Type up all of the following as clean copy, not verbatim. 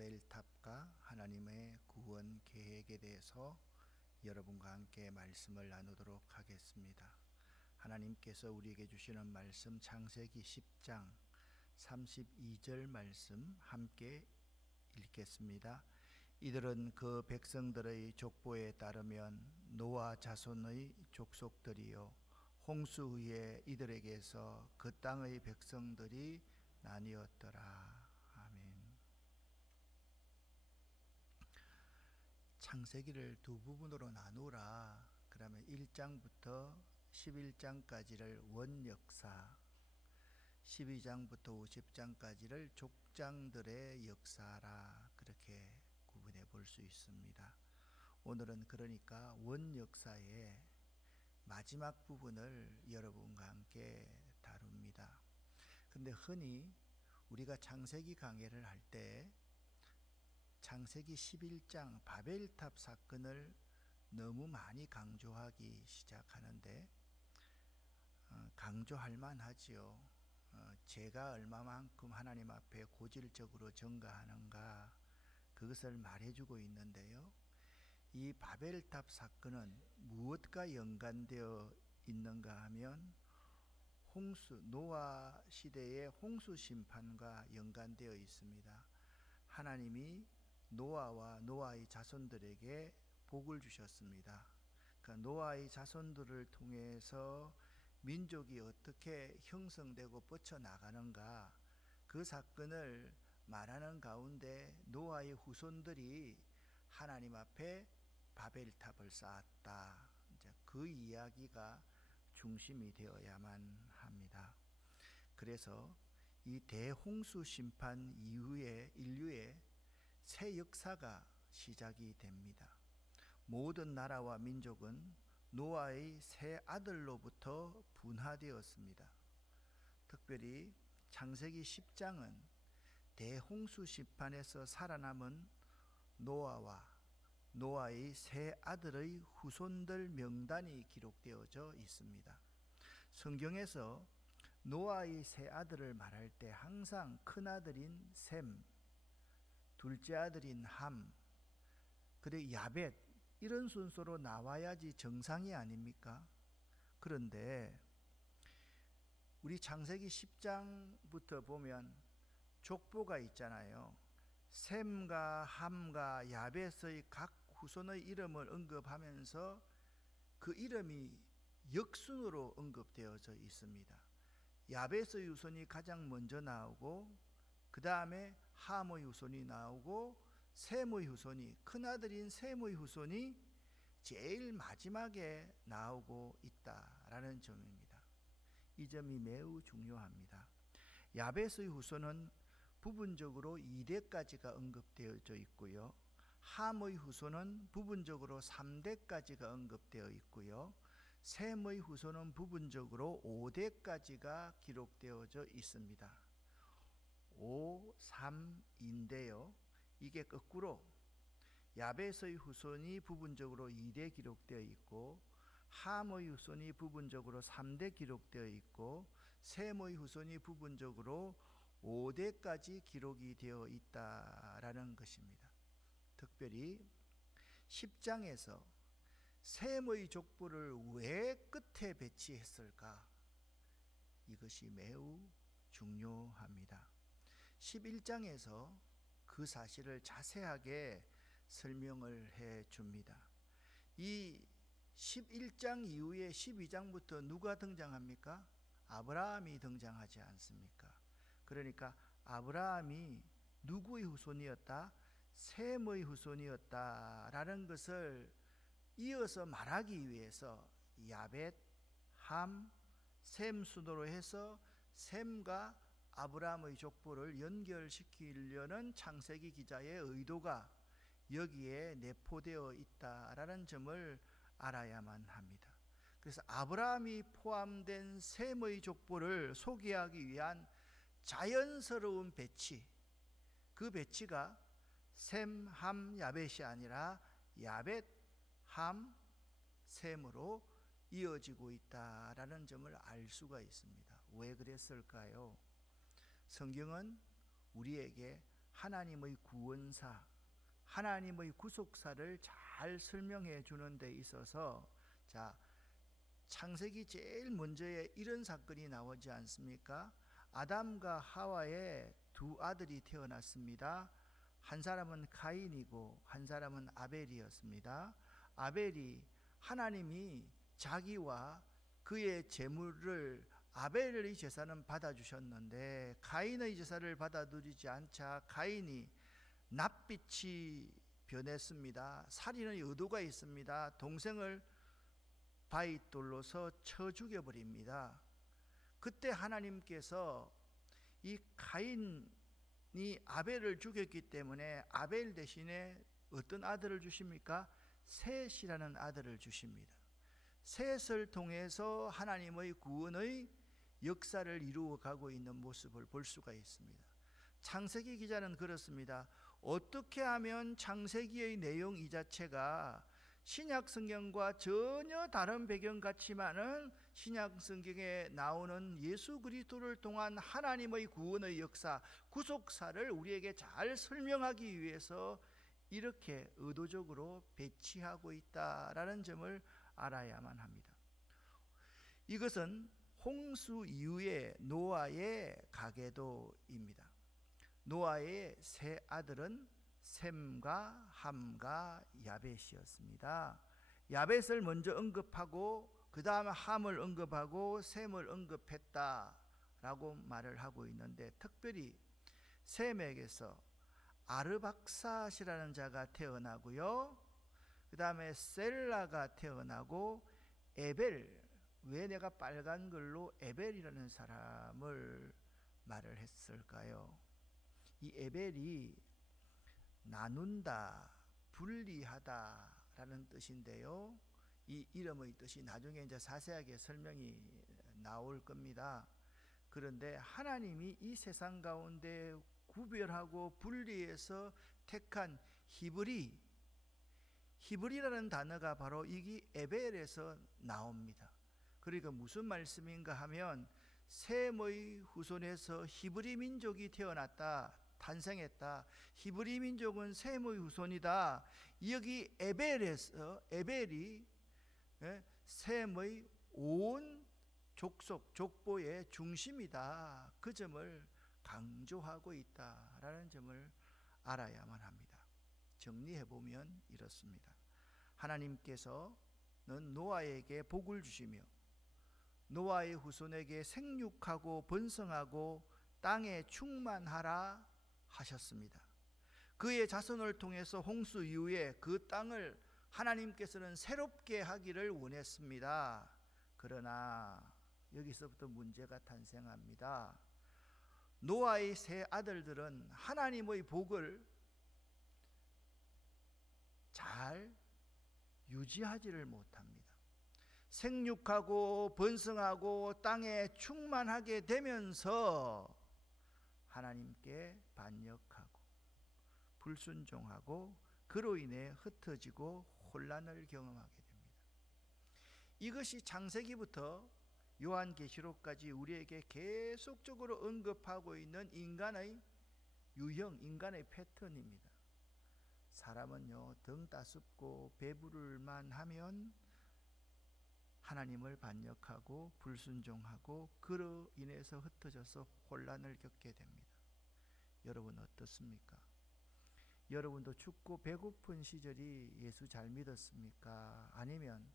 바벨탑과 하나님의 구원 계획에 대해서 여러분과 함께 말씀을 나누도록 하겠습니다. 하나님께서 우리에게 주시는 말씀 창세기 10장 32절 말씀 함께 읽겠습니다. 이들은 그 백성들의 족보에 따르면 노아 자손의 족속들이요 홍수 후에 이들에게서 그 땅의 백성들이 나뉘었더라. 아멘. 창세기를 두 부분으로 나누라. 그러면 1장부터 11장까지를 원역사, 12장부터 50장까지를 족장들의 역사라, 그렇게 구분해 볼 수 있습니다. 오늘은 그러니까 원역사의 마지막 부분을 여러분과 함께 다룹니다. 근데 흔히 우리가 창세기 강해를 할 때 창세기 11장 바벨탑 사건을 너무 많이 강조하기 시작하는데 강조할 만하지요. 제가 얼마만큼 하나님 앞에 고질적으로 전가하는가, 그것을 말해주고 있는데요. 이 바벨탑 사건은 무엇과 연관되어 있는가 하면 노아 시대의 홍수 심판과 연관되어 있습니다. 하나님이 노아와 노아의 자손들에게 복을 주셨습니다. 그러니까 노아의 자손들을 통해서 민족이 어떻게 형성되고 뻗쳐나가는가, 그 사건을 말하는 가운데 노아의 후손들이 하나님 앞에 바벨탑을 쌓았다. 이제 그 이야기가 중심이 되어야만 합니다. 그래서 이 대홍수 심판 이후에 인류의 새 역사가 시작이 됩니다. 모든 나라와 민족은 노아의 새 아들로부터 분화되었습니다. 특별히 창세기 10장은 대홍수 심판에서 살아남은 노아와 노아의 새 아들의 후손들 명단이 기록되어져 있습니다. 성경에서 노아의 새 아들을 말할 때 항상 큰 아들인 셈, 둘째 아들인 함, 그리고 야벳, 이런 순서로 나와야지 정상이 아닙니까? 그런데 우리 창세기 10장부터 보면 족보가 있잖아요. 셈과 함과 야벳의 각 후손의 이름을 언급하면서 그 이름이 역순으로 언급되어져 있습니다. 야벳의 후손이 가장 먼저 나오고, 그 다음에 함의 후손이 나오고, 셈의 후손이, 큰아들인 셈의 후손이 제일 마지막에 나오고 있다라는 점입니다. 이 점이 매우 중요합니다. 야벳의 후손은 부분적으로 2대까지가 언급되어져 있고요, 함의 후손은 부분적으로 3대까지가 언급되어 있고요, 셈의 후손은 부분적으로 5대까지가 기록되어져 있습니다. 5, 3인데요. 이게 거꾸로 야벳의 후손이 부분적으로 2대 기록되어 있고, 함의 후손이 부분적으로 3대 기록되어 있고, 셈의 후손이 부분적으로 5대까지 기록이 되어 있다라는 것입니다. 특별히 10장에서 셈의 족보를 왜 끝에 배치했을까? 이것이 매우 중요합니다. 11장에서 그 사실을 자세하게 설명을 해 줍니다. 이 11장 이후에 12장부터 누가 등장합니까? 아브라함이 등장하지 않습니까? 그러니까 아브라함이 누구의 후손이었다? 셈의 후손이었다라는 것을 이어서 말하기 위해서 야벳, 함, 셈 순으로 해서 셈과 아브라함의 족보를 연결시키려는 창세기 기자의 의도가 여기에 내포되어 있다라는 점을 알아야만 합니다. 그래서 아브라함이 포함된 셈의 족보를 소개하기 위한 자연스러운 배치, 그 배치가 셈, 함, 야벳이 아니라 야벳, 함, 셈으로 이어지고 있다라는 점을 알 수가 있습니다. 왜 그랬을까요? 성경은 우리에게 하나님의 구원사, 하나님의 구속사를 잘 설명해 주는 데 있어서 자, 창세기 제일 먼저에 이런 사건이 나오지 않습니까? 아담과 하와의 두 아들이 태어났습니다. 한 사람은 가인이고 한 사람은 아벨이었습니다. 아벨이 하나님이 자기와 그의 재물을 아벨의 제사는 받아주셨는데 가인의 제사를 받아들이지 않자 가인이 낯빛이 변했습니다. 살인의 의도가 있습니다. 동생을 바위돌로서 쳐 죽여버립니다. 그때 하나님께서 이 가인이 아벨을 죽였기 때문에 아벨 대신에 어떤 아들을 주십니까? 셋이라는 아들을 주십니다. 셋을 통해서 하나님의 구원의 역사를 이루어가고 있는 모습을 볼 수가 있습니다. 창세기 기자는 그렇습니다. 어떻게 하면 창세기의 내용 이 자체가 신약 성경과 전혀 다른 배경 같지만은 신약 성경에 나오는 예수 그리스도를 통한 하나님의 구원의 역사, 구속사를 우리에게 잘 설명하기 위해서 이렇게 의도적으로 배치하고 있다라는 점을 알아야만 합니다. 이것은 홍수 이후의 노아의 가계도입니다. 노아의 세 아들은 셈과 함과 야벳이었습니다. 야벳을 먼저 언급하고 그 다음에 함을 언급하고 셈을 언급했다라고 말을 하고 있는데, 특별히 셈에게서 아르박삿이라는 자가 태어나고요, 그 다음에 셀라가 태어나고 에벨, 왜 내가 빨간 글로 에벨이라는 사람을 말을 했을까요? 이 에벨이 나눈다, 분리하다라는 뜻인데요, 이 이름의 뜻이 나중에 이제 자세하게 설명이 나올 겁니다. 그런데 하나님이 이 세상 가운데 구별하고 분리해서 택한 히브리라는 단어가 바로 이 에벨에서 나옵니다. 그러니까 무슨 말씀인가 하면 셈의 후손에서 히브리 민족이 태어났다, 탄생했다. 히브리 민족은 셈의 후손이다. 여기 에벨에서 에벨이 셈의 온 족속, 족보의 중심이다. 그 점을 강조하고 있다라는 점을 알아야만 합니다. 정리해 보면 이렇습니다. 하나님께서는 노아에게 복을 주시며 노아의 후손에게 생육하고 번성하고 땅에 충만하라 하셨습니다. 그의 자손을 통해서 홍수 이후에 그 땅을 하나님께서는 새롭게 하기를 원했습니다. 그러나 여기서부터 문제가 탄생합니다. 노아의 세 아들들은 하나님의 복을 잘 유지하지를 못합니다. 생육하고 번성하고 땅에 충만하게 되면서 하나님께 반역하고 불순종하고 그로 인해 흩어지고 혼란을 경험하게 됩니다. 이것이 창세기부터 요한계시록까지 우리에게 계속적으로 언급하고 있는 인간의 유형, 인간의 패턴입니다. 사람은요, 등 따숩고 배부를만 하면 하나님을 반역하고 불순종하고 그로 인해서 흩어져서 혼란을 겪게 됩니다. 여러분 어떻습니까? 여러분도 춥고 배고픈 시절이 예수 잘 믿었습니까? 아니면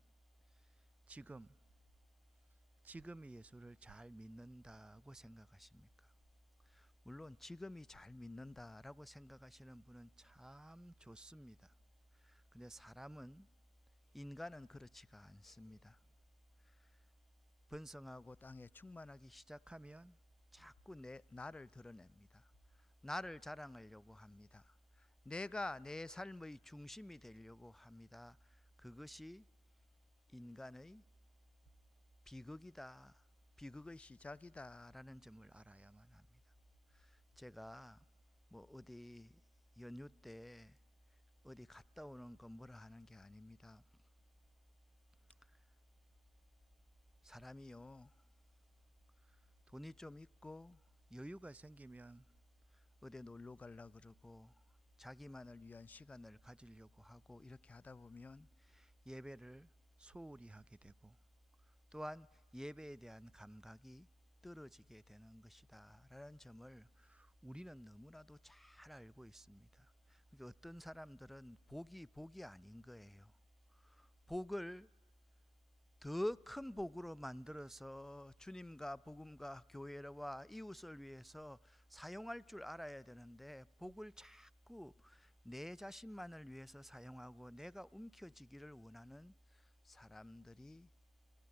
지금의 예수를 잘 믿는다고 생각하십니까? 물론 지금이 잘 믿는다라고 생각하시는 분은 참 좋습니다. 근데 인간은 그렇지가 않습니다. 번성하고 땅에 충만하기 시작하면 자꾸 나를 드러냅니다. 나를 자랑하려고 합니다. 내가 내 삶의 중심이 되려고 합니다. 그것이 인간의 비극이다, 비극의 시작이다라는 점을 알아야만 합니다. 제가 어디 연휴 때 어디 갔다 오는 건 뭐라 하는 게 아닙니다. 사람이요, 돈이 좀 있고 여유가 생기면 어디 놀러 가려 그러고 자기만을 위한 시간을 가지려고 하고 이렇게 하다 보면 예배를 소홀히 하게 되고 또한 예배에 대한 감각이 떨어지게 되는 것이다 라는 점을 우리는 너무나도 잘 알고 있습니다. 그러니까 어떤 사람들은 복이 아닌 거예요. 복을 더 큰 복으로 만들어서 주님과 복음과 교회와 이웃을 위해서 사용할 줄 알아야 되는데 복을 자꾸 내 자신만을 위해서 사용하고 내가 움켜쥐기를 원하는 사람들이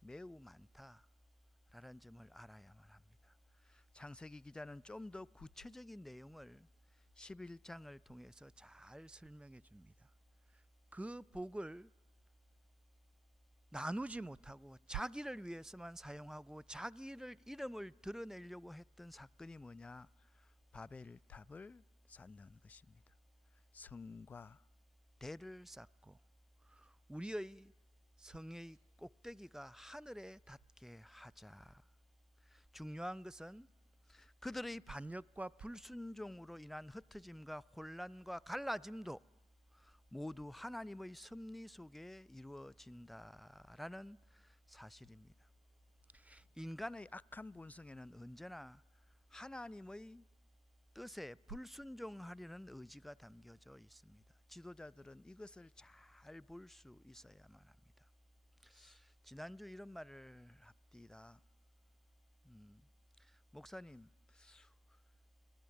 매우 많다라는 점을 알아야만 합니다. 창세기 기자는 좀 더 구체적인 내용을 11장을 통해서 잘 설명해 줍니다. 그 복을 나누지 못하고 자기를 위해서만 사용하고 자기를 이름을 드러내려고 했던 사건이 뭐냐? 바벨탑을 쌓는 것입니다. 성과 대를 쌓고 우리의 성의 꼭대기가 하늘에 닿게 하자. 중요한 것은 그들의 반역과 불순종으로 인한 흩어짐과 혼란과 갈라짐도 모두 하나님의 섭리 속에 이루어진다라는 사실입니다. 인간의 악한 본성에는 언제나 하나님의 뜻에 불순종하려는 의지가 담겨져 있습니다. 지도자들은 이것을 잘 볼 수 있어야만 합니다. 지난주 이런 말을 합디다. 목사님,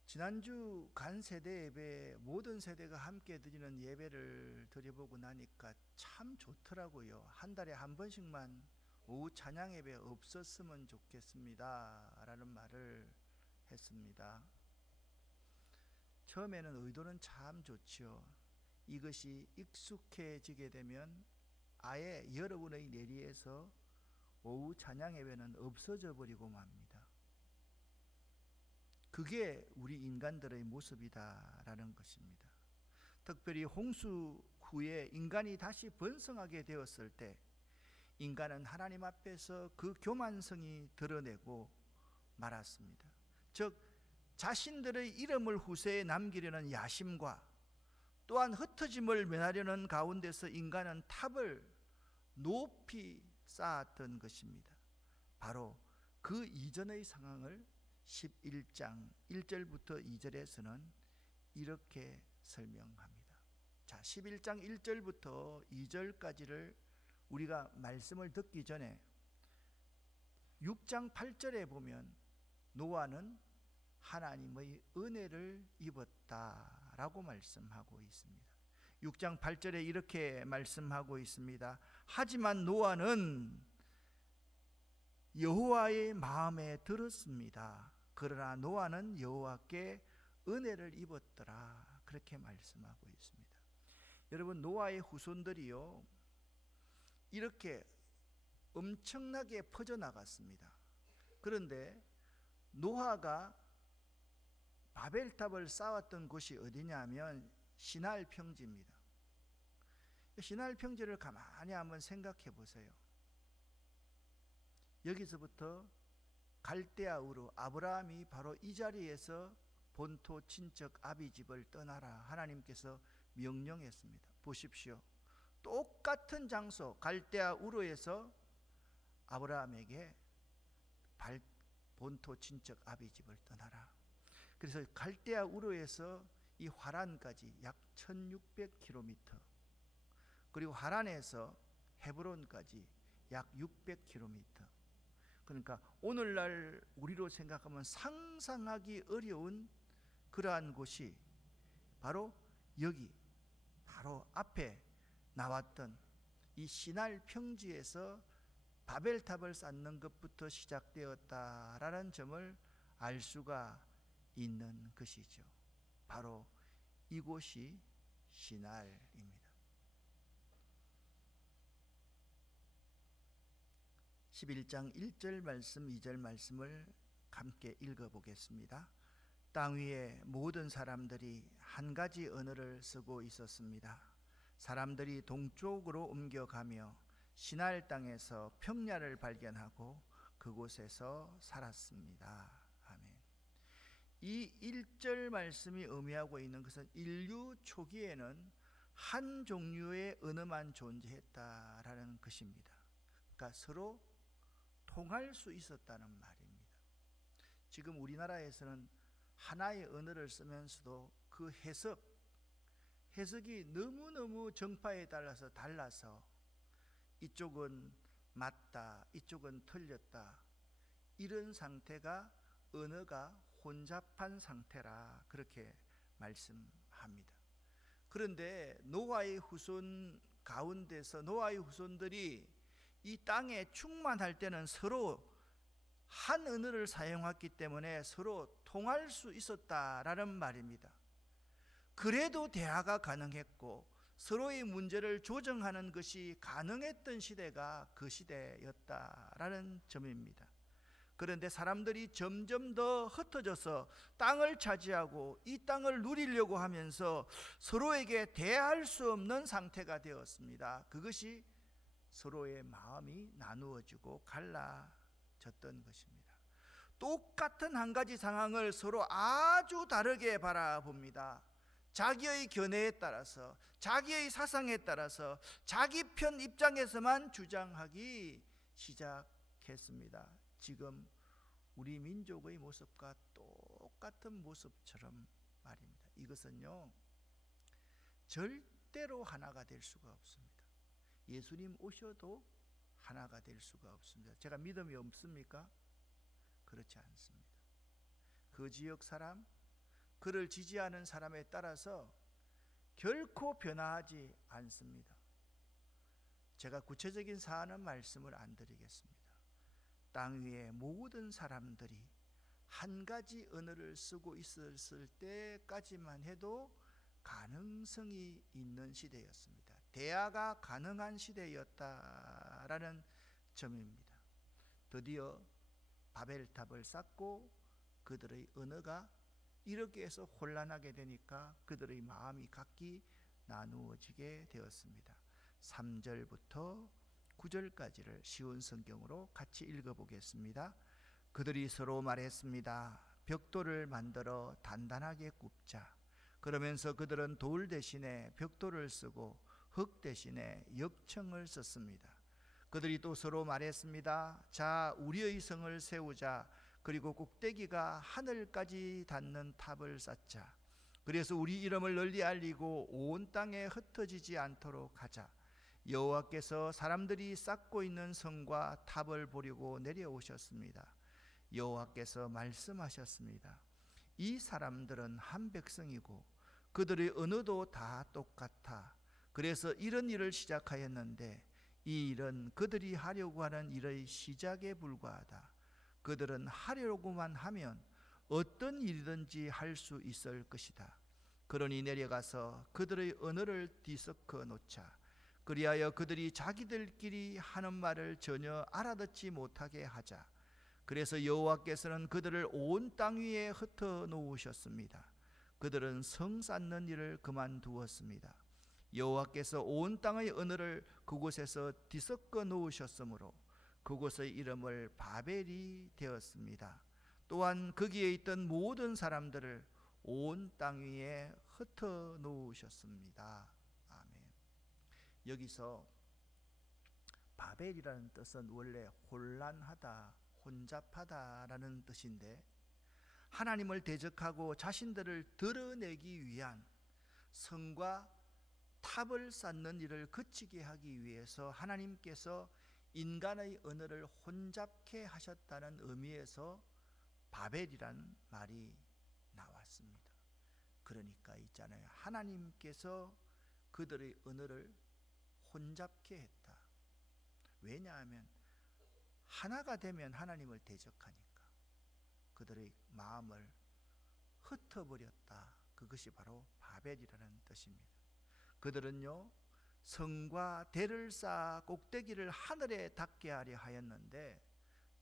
지난주 간 세대 예배 모든 세대가 함께 드리는 예배를 드려보고 나니까 참 좋더라고요. 한 달에 한 번씩만 오후 찬양 예배 없었으면 좋겠습니다 라는 말을 했습니다. 처음에는 의도는 참 좋지요. 이것이 익숙해지게 되면 아예 여러분의 내리에서 오후 찬양 예배는 없어져 버리고 맙니다. 그게 우리 인간들의 모습이다라는 것입니다. 특별히 홍수 후에 인간이 다시 번성하게 되었을 때 인간은 하나님 앞에서 그 교만성이 드러내고 말았습니다. 즉 자신들의 이름을 후세에 남기려는 야심과 또한 흩어짐을 면하려는 가운데서 인간은 탑을 높이 쌓았던 것입니다. 바로 그 이전의 상황을 11장 1절부터 2절에서는 이렇게 설명합니다. 자, 11장 1절부터 2절까지를 우리가 말씀을 듣기 전에 6장 8절에 보면 노아는 하나님의 은혜를 입었다라고 말씀하고 있습니다. 6장 8절에 이렇게 말씀하고 있습니다. 하지만 노아는 여호와의 마음에 들었습니다. 그러나 노아는 여호와께 은혜를 입었더라. 그렇게 말씀하고 있습니다. 여러분, 노아의 후손들이요 이렇게 엄청나게 퍼져나갔습니다. 그런데 노아가 바벨탑을 쌓았던 곳이 어디냐면 시날 평지입니다. 시날 평지를 가만히 한번 생각해 보세요. 여기서부터 갈대아 우르 아브라함이 바로 이 자리에서 본토 친척 아비집을 떠나라 하나님께서 명령했습니다. 보십시오. 똑같은 장소 갈대아 우르에서 아브라함에게 본토 친척 아비집을 떠나라. 그래서 갈대아 우르에서 이 화란까지 약 1600km, 그리고 하란에서 헤브론까지 약 600km. 그러니까 오늘날 우리로 생각하면 상상하기 어려운 그러한 곳이 바로 여기 바로 앞에 나왔던 이 시날 평지에서 바벨탑을 쌓는 것부터 시작되었다라는 점을 알 수가 있는 것이죠. 바로 이곳이 시날입니다. 11장 1절 말씀 2절 말씀을 함께 읽어보겠습니다. 땅 위에 모든 사람들이 한 가지 언어를 쓰고 있었습니다. 사람들이 동쪽으로 옮겨가며 시날 땅에서 평야를 발견하고 그곳에서 살았습니다. 아멘. 이 1절 말씀이 의미하고 있는 것은 인류 초기에는 한 종류의 언어만 존재했다라는 것입니다. 그러니까 서로 통할 수 있었다는 말입니다. 지금 우리나라에서는 하나의 언어를 쓰면서도 그 해석이 너무너무 정파에 따라서 달라서 이쪽은 맞다, 이쪽은 틀렸다, 이런 상태가 언어가 혼잡한 상태라 그렇게 말씀합니다. 그런데 노아의 후손 가운데서 노아의 후손들이 이 땅에 충만할 때는 서로 한 언어를 사용했기 때문에 서로 통할 수 있었다라는 말입니다. 그래도 대화가 가능했고 서로의 문제를 조정하는 것이 가능했던 시대가 그 시대였다라는 점입니다. 그런데 사람들이 점점 더 흩어져서 땅을 차지하고 이 땅을 누리려고 하면서 서로에게 대할 수 없는 상태가 되었습니다. 그것이 서로의 마음이 나누어지고 갈라졌던 것입니다. 똑같은 한 가지 상황을 서로 아주 다르게 바라봅니다. 자기의 견해에 따라서, 자기의 사상에 따라서 자기 편 입장에서만 주장하기 시작했습니다. 지금 우리 민족의 모습과 똑같은 모습처럼 말입니다. 이것은요, 절대로 하나가 될 수가 없습니다. 예수님 오셔도 하나가 될 수가 없습니다. 제가 믿음이 없습니까? 그렇지 않습니다. 그 지역 사람, 그를 지지하는 사람에 따라서 결코 변화하지 않습니다. 제가 구체적인 사안은 말씀을 안 드리겠습니다. 땅 위의 모든 사람들이 한 가지 언어를 쓰고 있었을 때까지만 해도 가능성이 있는 시대였습니다. 대화가 가능한 시대였다라는 점입니다. 드디어 바벨탑을 쌓고 그들의 언어가 이렇게 해서 혼란하게 되니까 그들의 마음이 각기 나누어지게 되었습니다. 3절부터 9절까지를 쉬운 성경으로 같이 읽어보겠습니다. 그들이 서로 말했습니다. 벽돌을 만들어 단단하게 굽자. 그러면서 그들은 돌 대신에 벽돌을 쓰고 흙 대신에 역청을 썼습니다. 그들이 또 서로 말했습니다. 자, 우리의 성을 세우자. 그리고 꼭대기가 하늘까지 닿는 탑을 쌓자. 그래서 우리 이름을 널리 알리고 온 땅에 흩어지지 않도록 하자. 여호와께서 사람들이 쌓고 있는 성과 탑을 보려고 내려오셨습니다. 여호와께서 말씀하셨습니다. 이 사람들은 한 백성이고 그들의 언어도 다 똑같아. 그래서 이런 일을 시작하였는데 이 일은 그들이 하려고 하는 일의 시작에 불과하다. 그들은 하려고만 하면 어떤 일이든지 할 수 있을 것이다. 그러니 내려가서 그들의 언어를 뒤섞어 놓자. 그리하여 그들이 자기들끼리 하는 말을 전혀 알아듣지 못하게 하자. 그래서 여호와께서는 그들을 온 땅 위에 흩어 놓으셨습니다. 그들은 성 쌓는 일을 그만두었습니다. 여호와께서 온 땅의 언어를 그곳에서 뒤섞어 놓으셨으므로 그곳의 이름을 바벨이 되었습니다. 또한 거기에 있던 모든 사람들을 온 땅 위에 흩어 놓으셨습니다. 아멘. 여기서 바벨이라는 뜻은 원래 혼란하다, 혼잡하다라는 뜻인데 하나님을 대적하고 자신들을 드러내기 위한 성과 탑을 쌓는 일을 그치게 하기 위해서 하나님께서 인간의 언어를 혼잡케 하셨다는 의미에서 바벨이란 말이 나왔습니다. 그러니까 있잖아요. 하나님께서 그들의 언어를 혼잡케 했다. 왜냐하면 하나가 되면 하나님을 대적하니까 그들의 마음을 흩어버렸다. 그것이 바로 바벨이라는 뜻입니다. 그들은요, 성과 대를 쌓아 꼭대기를 하늘에 닿게 하려 하였는데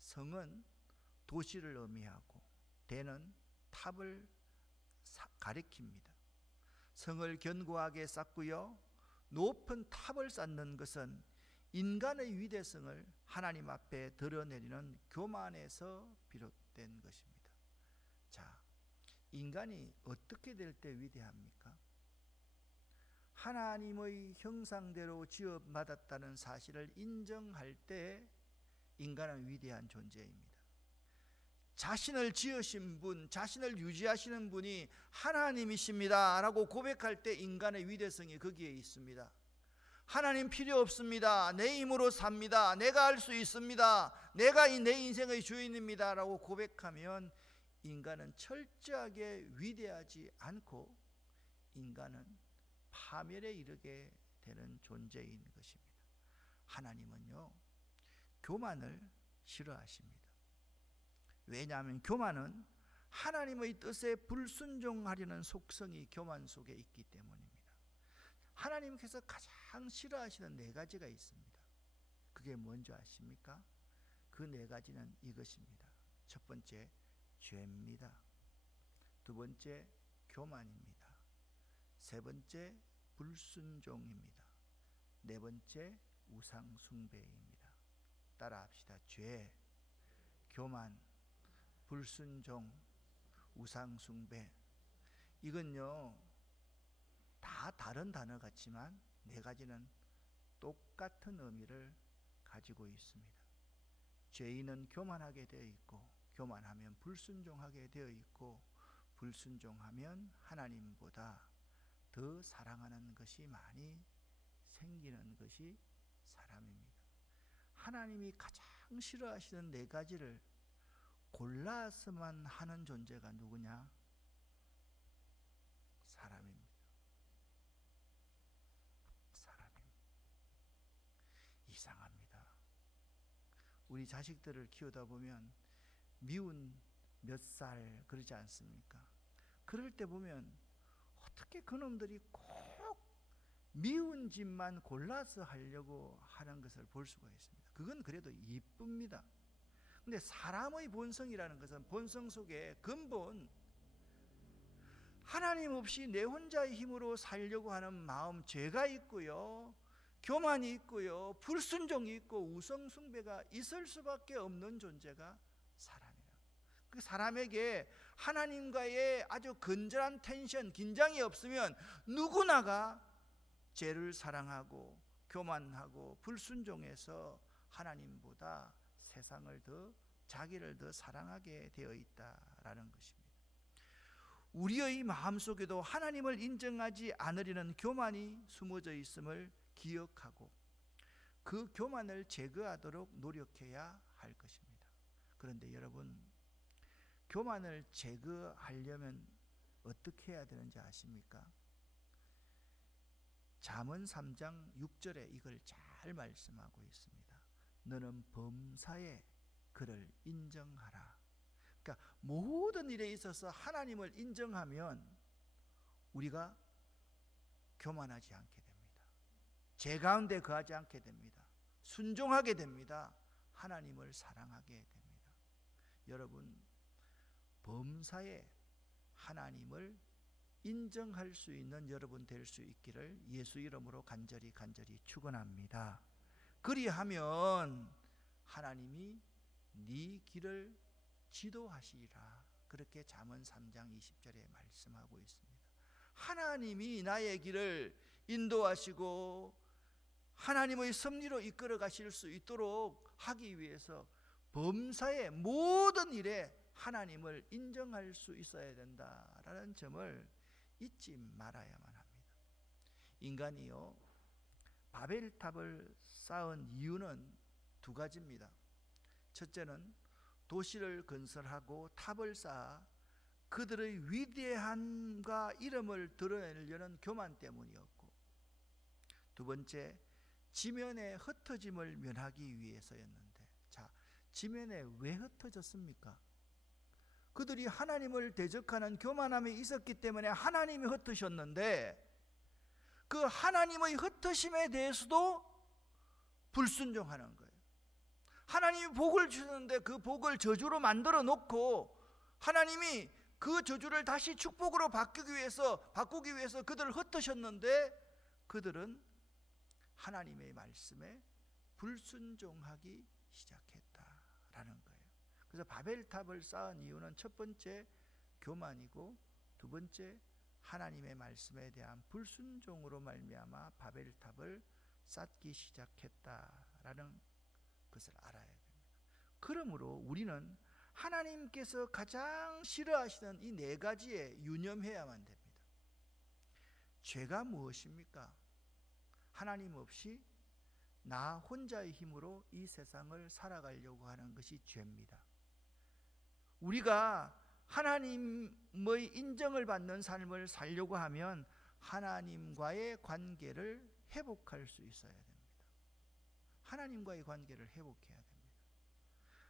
성은 도시를 의미하고 대는 탑을 가리킵니다. 성을 견고하게 쌓고요, 높은 탑을 쌓는 것은 인간의 위대성을 하나님 앞에 드러내리는 교만에서 비롯된 것입니다. 자, 인간이 어떻게 될 때 위대합니까? 하나님의 형상대로 지어받았다는 사실을 인정할 때 인간은 위대한 존재입니다. 자신을 지으신 분, 자신을 유지하시는 분이 하나님이십니다 라고 고백할 때 인간의 위대성이 거기에 있습니다. 하나님 필요 없습니다. 내 힘으로 삽니다. 내가 할 수 있습니다. 내가 내 인생의 주인입니다 라고 고백하면 인간은 철저하게 위대하지 않고 인간은 파멸에 이르게 되는 존재인 것입니다. 하나님은요, 교만을 싫어하십니다. 왜냐하면 교만은 하나님의 뜻에 불순종하려는 속성이 교만 속에 있기 때문입니다. 하나님께서 가장 싫어하시는 4가지가 있습니다. 그게 뭔지 아십니까? 그 4가지는 이것입니다. 첫 번째, 죄입니다. 두 번째, 교만입니다. 세 번째, 불순종입니다. 네 번째, 우상숭배입니다. 따라합시다. 죄, 교만, 불순종, 우상숭배. 이건요, 다 다른 단어 같지만 4가지는 똑같은 의미를 가지고 있습니다. 죄인은 교만하게 되어 있고, 교만하면 불순종하게 되어 있고, 불순종하면 하나님보다 더 사랑하는 것이 많이 생기는 것이 사람입니다. 하나님이 가장 싫어하시는 4가지를 골라서만 하는 존재가 누구냐? 사람입니다. 사람입니다. 이상합니다. 우리 자식들을 키우다 보면 미운 몇 살 그러지 않습니까? 그럴 때 보면 어떻게 그놈들이 꼭 미운 짓만 골라서 하려고 하는 것을 볼 수가 있습니다. 그건 그래도 이쁩니다. 근데 사람의 본성이라는 것은 본성 속에 근본 하나님 없이 내 혼자의 힘으로 살려고 하는 마음, 죄가 있고요, 교만이 있고요, 불순종이 있고 우상숭배가 있을 수밖에 없는 존재가 사람이에요. 그 사람에게 하나님과의 아주 건전한 텐션, 긴장이 없으면 누구나가 죄를 사랑하고 교만하고 불순종해서 하나님보다 세상을 더, 자기를 더 사랑하게 되어 있다라는 것입니다. 우리의 마음속에도 하나님을 인정하지 않으려는 교만이 숨어져 있음을 기억하고 그 교만을 제거하도록 노력해야 할 것입니다. 그런데 여러분, 교만을 제거하려면 어떻게 해야 되는지 아십니까? 잠언 3장 6절에 이걸 잘 말씀하고 있습니다. 너는 범사에 그를 인정하라. 그러니까 모든 일에 있어서 하나님을 인정하면 우리가 교만하지 않게 됩니다. 죄 가운데 거하지 않게 됩니다. 순종하게 됩니다. 하나님을 사랑하게 됩니다. 여러분, 범사에 하나님을 인정할 수 있는 여러분 될 수 있기를 예수 이름으로 간절히 축원합니다. 그리하면 하나님이 네 길을 지도하시리라. 그렇게 잠언 3장 20절에 말씀하고 있습니다. 하나님이 나의 길을 인도하시고 하나님의 섭리로 이끌어 가실 수 있도록 하기 위해서 범사의 모든 일에 하나님을 인정할 수 있어야 된다라는 점을 잊지 말아야만 합니다. 인간이요, 바벨탑을 쌓은 이유는 2가지입니다. 첫째는 도시를 건설하고 탑을 쌓아 그들의 위대함과 이름을 드러내려는 교만 때문이었고, 두 번째, 지면의 흩어짐을 면하기 위해서였는데, 자, 지면에 왜 흩어졌습니까? 그들이 하나님을 대적하는 교만함이 있었기 때문에 하나님이 흩으셨는데, 그 하나님의 흩으심에 대해서도 불순종하는 거예요. 하나님이 복을 주셨는데 그 복을 저주로 만들어 놓고 하나님이 그 저주를 다시 축복으로 바꾸기 위해서 그들을 흩으셨는데 그들은 하나님의 말씀에 불순종하기 시작했다라는 거예요. 그래서 바벨탑을 쌓은 이유는 첫 번째, 교만이고, 두 번째 하나님의 말씀에 대한 불순종으로 말미암아 바벨탑을 쌓기 시작했다라는 것을 알아야 됩니다. 그러므로 우리는 하나님께서 가장 싫어하시는 이 네 가지에 유념해야만 됩니다. 죄가 무엇입니까? 하나님 없이 나 혼자의 힘으로 이 세상을 살아가려고 하는 것이 죄입니다. 우리가 하나님의 인정을 받는 삶을 살려고 하면 하나님과의 관계를 회복할 수 있어야 됩니다. 하나님과의 관계를 회복해야 됩니다.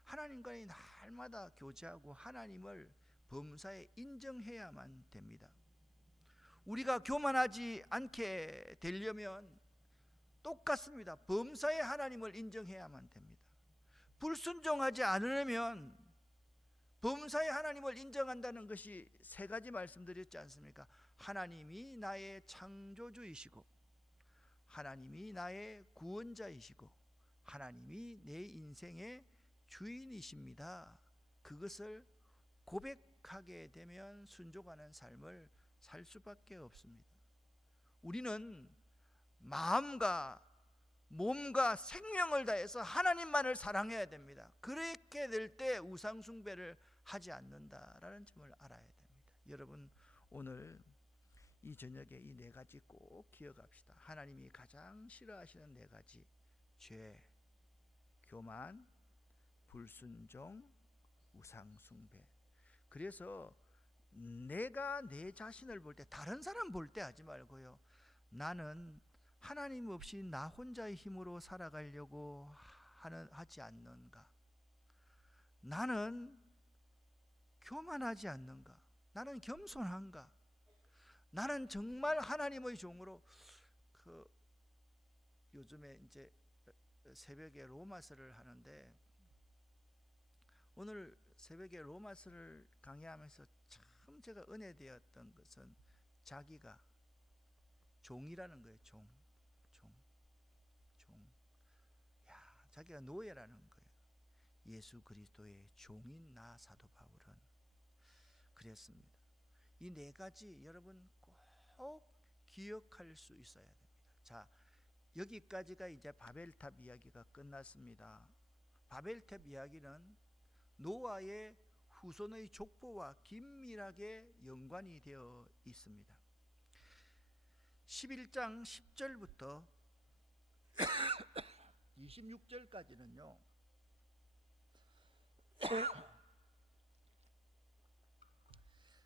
하나님과의 날마다 교제하고 하나님을 범사에 인정해야만 됩니다. 우리가 교만하지 않게 되려면 똑같습니다. 범사에 하나님을 인정해야만 됩니다. 불순종하지 않으려면 범사에 하나님을 인정한다는 것이 세 가지 말씀드렸지 않습니까? 하나님이 나의 창조주이시고, 하나님이 나의 구원자이시고, 하나님이 내 인생의 주인이십니다. 그것을 고백하게 되면 순종하는 삶을 살 수밖에 없습니다. 우리는 마음과 몸과 생명을 다해서 하나님만을 사랑해야 됩니다. 그렇게 될 때 우상 숭배를 하지 않는다라는 점을 알아야 됩니다. 여러분, 오늘 이 저녁에 이 네 가지 꼭 기억합시다. 하나님이 가장 싫어하시는 네 가지: 죄, 교만, 불순종, 우상 숭배. 그래서 내가 내 자신을 볼 때, 다른 사람 볼 때 하지 말고요, 나는 하나님 없이 나 혼자의 힘으로 살아가려고 하지 않는가? 나는 교만하지 않는가? 나는 겸손한가? 나는 정말 하나님의 종으로, 요즘에 이제 새벽에 로마서를 하는데, 오늘 새벽에 로마서를 강의하면서 참 제가 은혜되었던 것은 자기가 종이라는 거예요. 종. 야, 자기가 노예라는 거예요. 예수 그리스도의 종인 나 사도 바울은 그랬습니다. 이 네 가지 여러분 꼭 기억할 수 있어야 됩니다. 자, 여기까지가 이제 바벨탑 이야기가 끝났습니다. 바벨탑 이야기는 노아의 후손의 족보와 긴밀하게 연관이 되어 있습니다. 11장 10절부터 26절까지는요,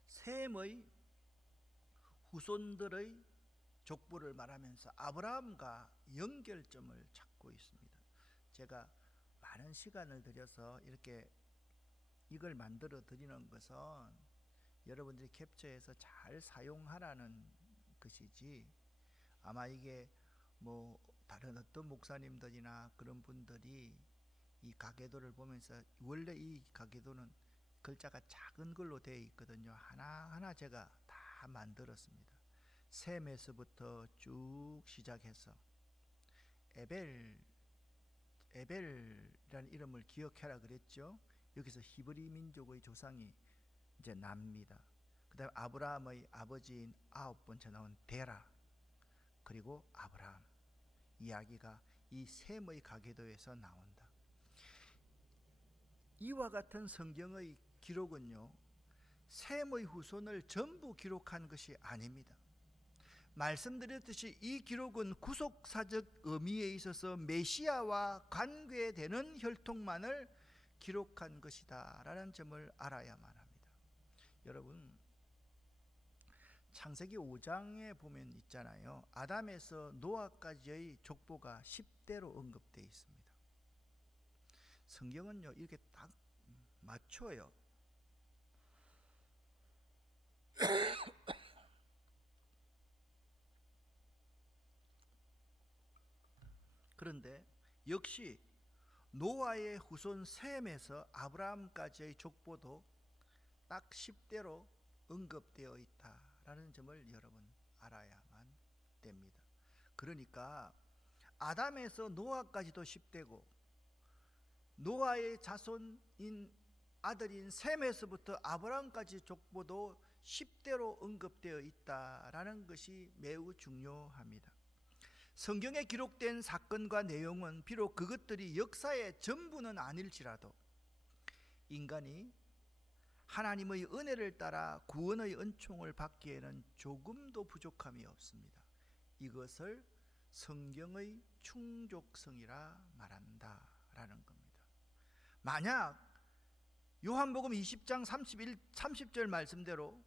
셈의 후손들의 족보를 말하면서 아브라함과 연결점을 찾고 있습니다. 제가 많은 시간을 들여서 이렇게 이걸 만들어 드리는 것은 여러분들이 캡처해서 잘 사용하라는 것이지, 아마 이게 뭐 다른 어떤 목사님들이나 그런 분들이 이 가계도를 보면서, 원래 이 가계도는 글자가 작은 걸로 되어 있거든요. 하나하나 제가 다 만들었습니다. 셈에서부터 쭉 시작해서 에벨이라는 이름을 기억해라 그랬죠. 여기서 히브리 민족의 조상이 이제 납니다. 그 다음에 아브라함의 아버지인 9번째 나온 데라, 그리고 아브라함 이야기가 이 셈의 가계도에서 나온다. 이와 같은 성경의 기록은요, 셈의 후손을 전부 기록한 것이 아닙니다. 말씀드렸듯이 이 기록은 구속사적 의미에 있어서 메시아와 관계되는 혈통만을 기록한 것이다 라는 점을 알아야만 합니다. 여러분, 창세기 5장에 보면 있잖아요. 아담에서 노아까지의 족보가 10대로 언급되어 있습니다. 성경은요, 이렇게 딱 맞춰요. 그런데 역시 노아의 후손 셈에서 아브라함까지의 족보도 딱 10대로 언급되어 있다라는 점을 여러분 알아야만 됩니다. 그러니까 아담에서 노아까지도 10대고, 노아의 자손인 아들인 셈에서부터 아브라함까지 족보도 10대로 언급되어 있다라는 것이 매우 중요합니다. 성경에 기록된 사건과 내용은 비록 그것들이 역사의 전부는 아닐지라도 인간이 하나님의 은혜를 따라 구원의 은총을 받기에는 조금도 부족함이 없습니다. 이것을 성경의 충족성이라 말한다라는 겁니다. 만약 요한복음 20장 30절 말씀대로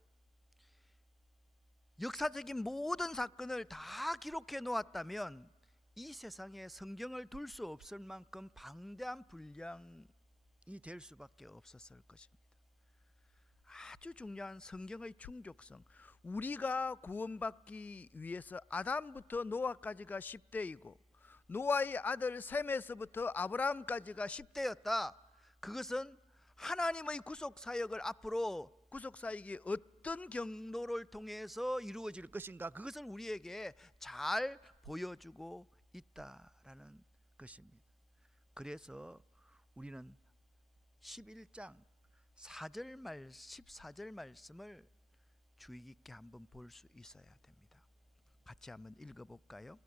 역사적인 모든 사건을 다 기록해 놓았다면 이 세상에 성경을 둘 수 없을 만큼 방대한 분량이 될 수밖에 없었을 것입니다. 아주 중요한 성경의 충족성. 우리가 구원받기 위해서 아담부터 노아까지가 10대이고 노아의 아들 셈에서부터 아브라함까지가 10대였다. 그것은 하나님의 구속사역을 앞으로 구속사역이 어떤 경로를 통해서 이루어질 것인가, 그것을 우리에게 잘 보여주고 있다라는 것입니다. 그래서 우리는 11장 14절 말씀을 주의 깊게 한번 볼 수 있어야 됩니다. 같이 한번 읽어볼까요?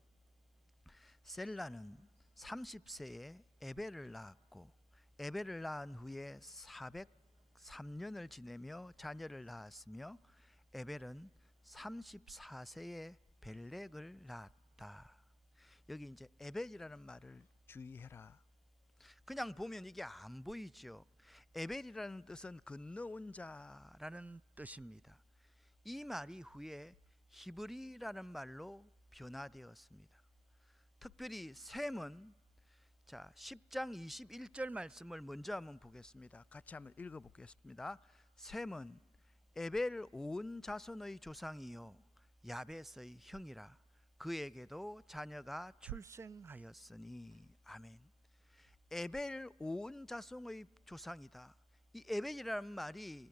셀라는 30세에 에벨을 낳았고 에벨을 낳은 후에 403년을 지내며 자녀를 낳았으며 에벨은 34세에 벨렉을 낳았다. 여기 이제 에벨이라는 말을 주의해라. 그냥 보면 이게 안 보이죠. 에벨이라는 뜻은 건너온 자라는 뜻입니다. 이 말이 후에 히브리라는 말로 변화되었습니다. 특별히 셈은 10장 21절 말씀을 먼저 한번 보겠습니다. 같이 한번 읽어보겠습니다. 셈은 에벨 온 자손의 조상이요 야벳의 형이라. 그에게도 자녀가 출생하였으니. 아멘. 에벨 온 자손의 조상이다. 이 에벨이라는 말이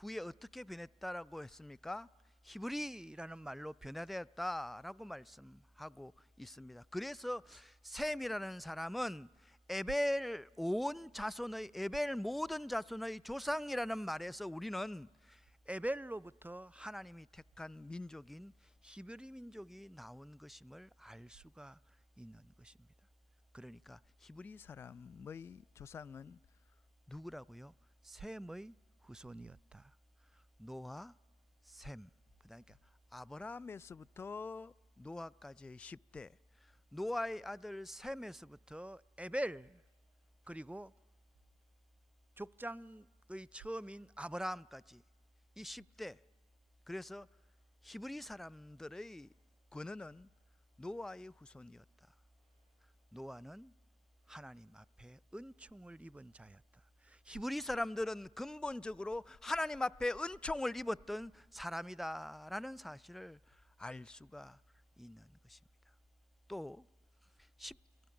후에 어떻게 변했다라고 했습니까? 히브리라는 말로 변화되었다라고 말씀하고 있습니다. 그래서 셈이라는 사람은 에벨 온 자손의, 에벨 모든 자손의 조상이라는 말에서 우리는 에벨로부터 하나님이 택한 민족인 히브리 민족이 나온 것임을 알 수가 있는 것입니다. 그러니까 히브리 사람의 조상은 누구라고요? 셈의 후손이었다. 노아, 셈. 그러니까 아브라함에서부터 노아까지의 10대, 노아의 아들 셈에서부터 에벨, 그리고 족장의 처음인 아브라함까지 이 10대. 그래서 히브리 사람들의 근원은 노아의 후손이었다. 노아는 하나님 앞에 은총을 입은 자였다. 히브리 사람들은 근본적으로 하나님 앞에 은총을 입었던 사람이다라는 사실을 알 수가 있는 것입니다. 또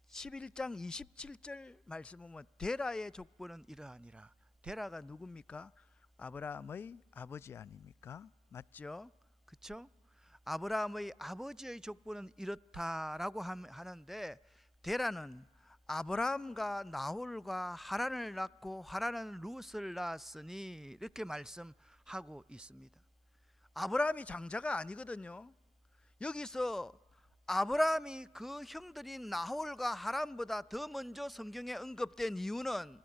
11장 27절 말씀 보면 데라의 족보는 이러하니라. 데라가 누굽니까? 아브라함의 아버지 아닙니까? 맞죠? 그렇죠? 아브라함의 아버지의 족보는 이렇다라고 하는데 데라는 아브라함과 나홀과 하란을 낳고 하란은 룻을 낳았으니 이렇게 말씀하고 있습니다. 아브라함이 장자가 아니거든요. 여기서 아브라함이 그 형들인 나홀과 하란보다 더 먼저 성경에 언급된 이유는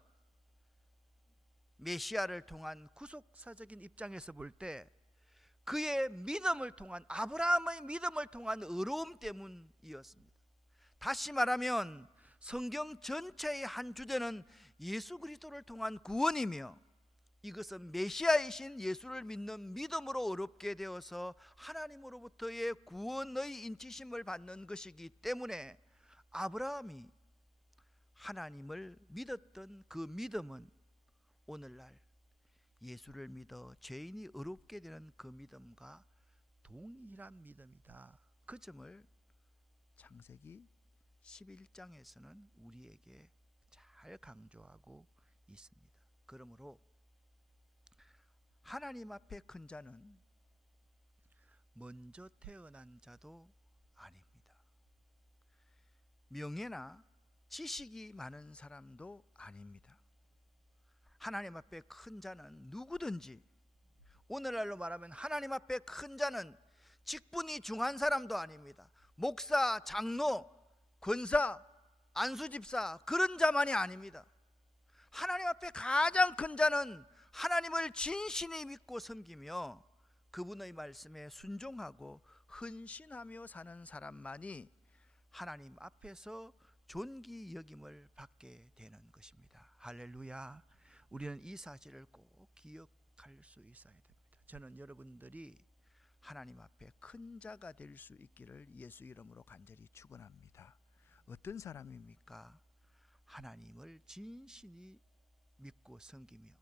메시아를 통한 구속사적인 입장에서 볼 때 그의 믿음을 통한, 아브라함의 믿음을 통한 의로움 때문이었습니다. 다시 말하면 성경 전체의 한 주제는 예수 그리스도를 통한 구원이며 이것은 메시아이신 예수를 믿는 믿음으로 어렵게 되어서 하나님으로부터의 구원의 인치심을 받는 것이기 때문에 아브라함이 하나님을 믿었던 그 믿음은 오늘날 예수를 믿어 죄인이 어렵게 되는 그 믿음과 동일한 믿음이다. 그 점을 창세기 11장에서는 우리에게 잘 강조하고 있습니다. 그러므로 하나님 앞에 큰 자는 먼저 태어난 자도 아닙니다. 명예나 지식이 많은 사람도 아닙니다. 하나님 앞에 큰 자는 누구든지, 오늘날로 말하면 하나님 앞에 큰 자는 직분이 중한 사람도 아닙니다. 목사, 장로, 권사, 안수집사 그런 자만이 아닙니다. 하나님 앞에 가장 큰 자는 하나님을 진실히 믿고 섬기며 그분의 말씀에 순종하고 헌신하며 사는 사람만이 하나님 앞에서 존귀 여김을 받게 되는 것입니다. 할렐루야. 우리는 이 사실을 꼭 기억할 수 있어야 됩니다. 저는 여러분들이 하나님 앞에 큰 자가 될 수 있기를 예수 이름으로 간절히 축원합니다. 어떤 사람입니까? 하나님을 진실히 믿고 섬기며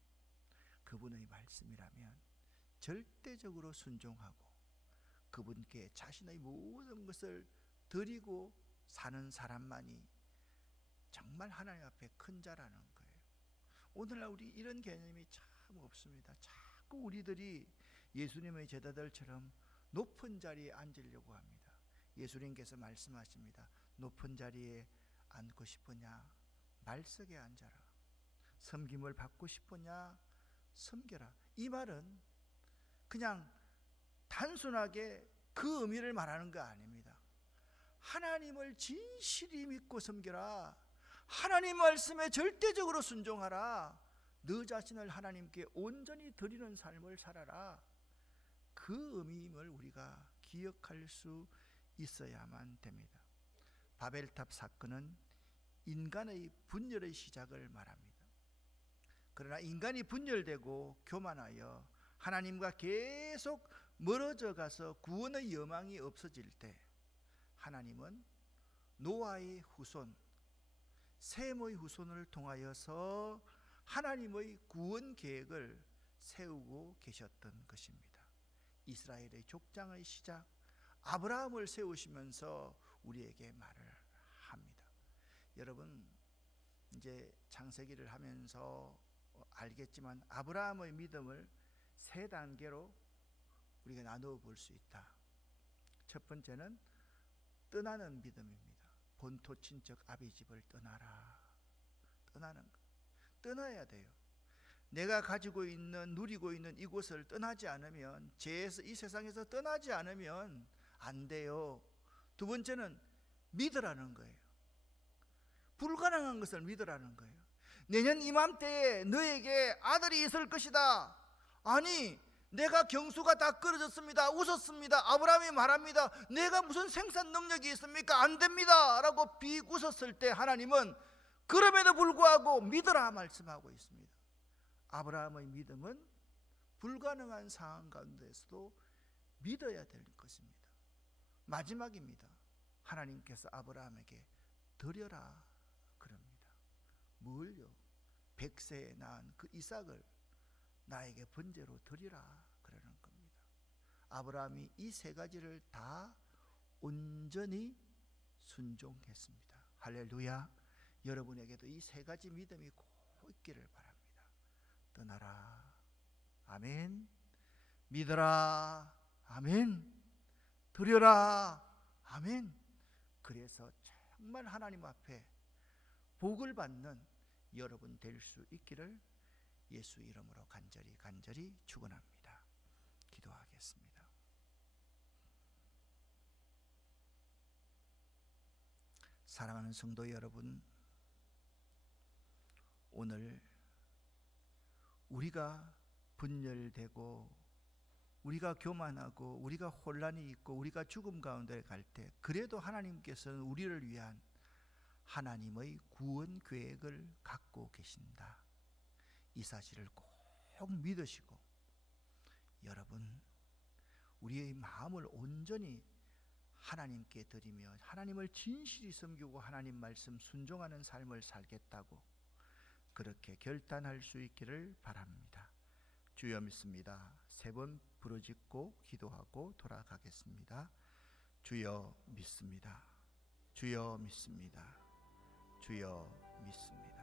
그분의 말씀이라면 절대적으로 순종하고 그분께 자신의 모든 것을 드리고 사는 사람만이 정말 하나님 앞에 큰 자라는 거예요. 오늘날 우리 이런 개념이 참 없습니다. 자꾸 우리들이 예수님의 제자들처럼 높은 자리에 앉으려고 합니다. 예수님께서 말씀하십니다. 높은 자리에 앉고 싶으냐? 말석에 앉아라. 섬김을 받고 싶으냐? 섬겨라. 이 말은 그냥 단순하게 그 의미를 말하는 거 아닙니다. 하나님을 진실히 믿고 섬겨라. 하나님 말씀에 절대적으로 순종하라. 너 자신을 하나님께 온전히 드리는 삶을 살아라. 그 의미임을 우리가 기억할 수 있어야만 됩니다. 바벨탑 사건은 인간의 분열의 시작을 말합니다. 그러나 인간이 분열되고 교만하여 하나님과 계속 멀어져 가서 구원의 여망이 없어질 때 하나님은 노아의 후손, 셈의 후손을 통하여서 하나님의 구원 계획을 세우고 계셨던 것입니다. 이스라엘의 족장의 시작, 아브라함을 세우시면서 우리에게 말을 합니다. 여러분, 이제 창세기를 하면서 알겠지만 아브라함의 믿음을 세 단계로 우리가 나누어 볼 수 있다. 첫 번째는 떠나는 믿음입니다. 본토 친척 아비 집을 떠나라. 떠나는 것. 떠나야 돼요. 내가 가지고 있는, 누리고 있는 이곳을 떠나지 않으면, 이 세상에서 떠나지 않으면 안 돼요. 두 번째는 믿으라는 거예요. 불가능한 것을 믿으라는 거예요. 내년 이맘때에 너에게 아들이 있을 것이다. 아니, 내가 경수가 다 끊어졌습니다. 웃었습니다. 아브라함이 말합니다. 내가 무슨 생산 능력이 있습니까? 안 됩니다 라고 빅 웃었을 때 하나님은 그럼에도 불구하고 믿으라 말씀하고 있습니다. 아브라함의 믿음은 불가능한 상황 가운데서도 믿어야 될 것입니다. 마지막입니다. 하나님께서 아브라함에게 드려라 그럽니다. 뭘요? 100세에 낳은 그 이삭을 나에게 번제로 드리라 그러는 겁니다. 아브라함이 이 세 가지를 다 온전히 순종했습니다. 할렐루야. 여러분에게도 이 세 가지 믿음이 꼭 있기를 바랍니다. 떠나라. 아멘. 믿어라. 아멘. 드려라. 아멘. 그래서 정말 하나님 앞에 복을 받는 여러분 될 수 있기를 예수 이름으로 간절히 축원합니다. 기도하겠습니다. 사랑하는 성도 여러분, 오늘 우리가 분열되고 우리가 교만하고 우리가 혼란이 있고 우리가 죽음 가운데 갈 때 그래도 하나님께서는 우리를 위한 하나님의 구원 계획을 갖고 계신다. 이 사실을 꼭 믿으시고 여러분, 우리의 마음을 온전히 하나님께 드리며 하나님을 진실히 섬기고 하나님 말씀 순종하는 삶을 살겠다고 그렇게 결단할 수 있기를 바랍니다. 주여 믿습니다. 3번 부르짖고 기도하고 돌아가겠습니다. 주여 믿습니다. 주여 믿습니다. 주여 믿습니다.